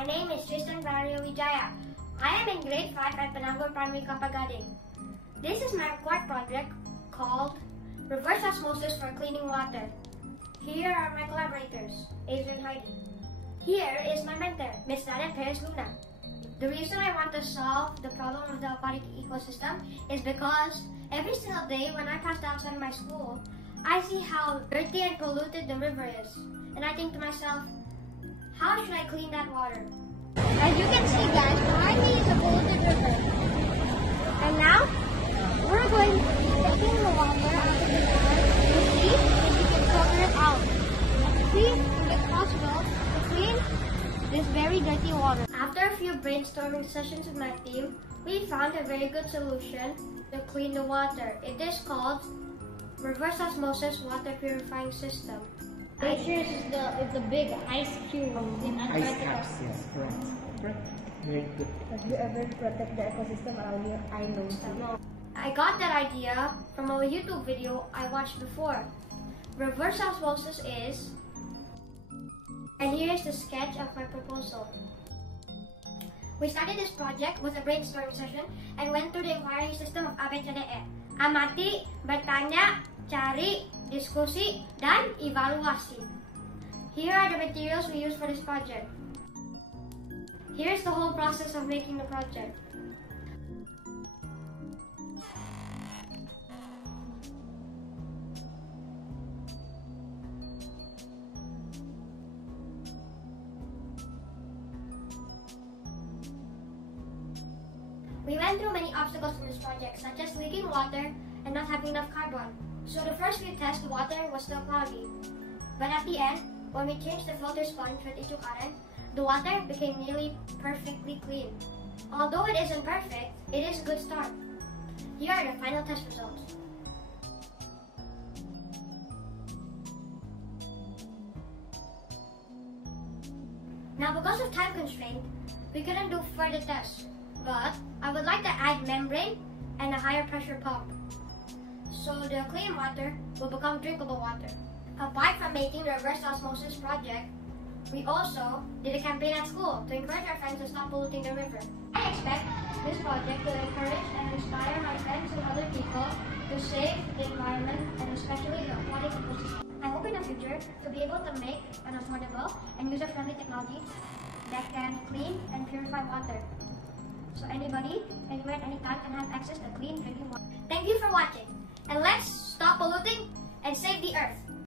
my name is TRISTAN VALERIO WIJAYA. I am in grade 5 at PENABUR Primary Kapagading. This is my Kuark project called Reverse Osmosis for Cleaning Water. Here are my collaborators, Adrian and Heidi. Here is my mentor, Ms. Nana Perez Luna. The reason I want to solve the problem of the aquatic ecosystem is because every single day when I pass outside my school, I see how dirty and polluted the river is. And I think to myself, how should I clean that water? As you can see, guys, behind me is a polluted river. And now, we're going to be taking the water out of the river to see if we can filter it out. See if it's possible to clean this very dirty water. After a few brainstorming sessions with my team, we found a very good solution to clean the water. It is called Reverse Osmosis Water Purifying System. Pictures is the big ice cube in Antarctica. Ice caps, yes, correct. Very good. Have you ever protect the ecosystem around you? I know so. I got that idea from a YouTube video I watched before. Reverse osmosis is, and here is the sketch of my proposal. We started this project with a brainstorming session and went through the inquiry system of ABCDE. Amati, bertanya, cari, diskusi, dan evaluasi. Here are the materials we used for this project. Here's the whole process of making the project. We went through many obstacles in this project, such as leaking water and not having enough carbon. So the first few tests, the water was still cloudy. But at the end, when we changed the filter sponge with JAKARTA, the water became nearly perfectly clean. Although it isn't perfect, it is a good start. Here are the final test results. Now, because of time constraint, we couldn't do further tests. But I would like to add membrane and a higher pressure pump, so the clean water will become drinkable water. Apart from making the reverse osmosis project, we also did a campaign at school to encourage our friends to stop polluting the river. I expect this project to encourage and inspire my friends and other people to save the environment and especially the aquatic ecosystem. I hope in the future to be able to make an affordable and user-friendly technology that can clean and purify water, so anybody, anywhere, anytime can have access to clean drinking water. Thank you for watching, and let's stop polluting and save the earth.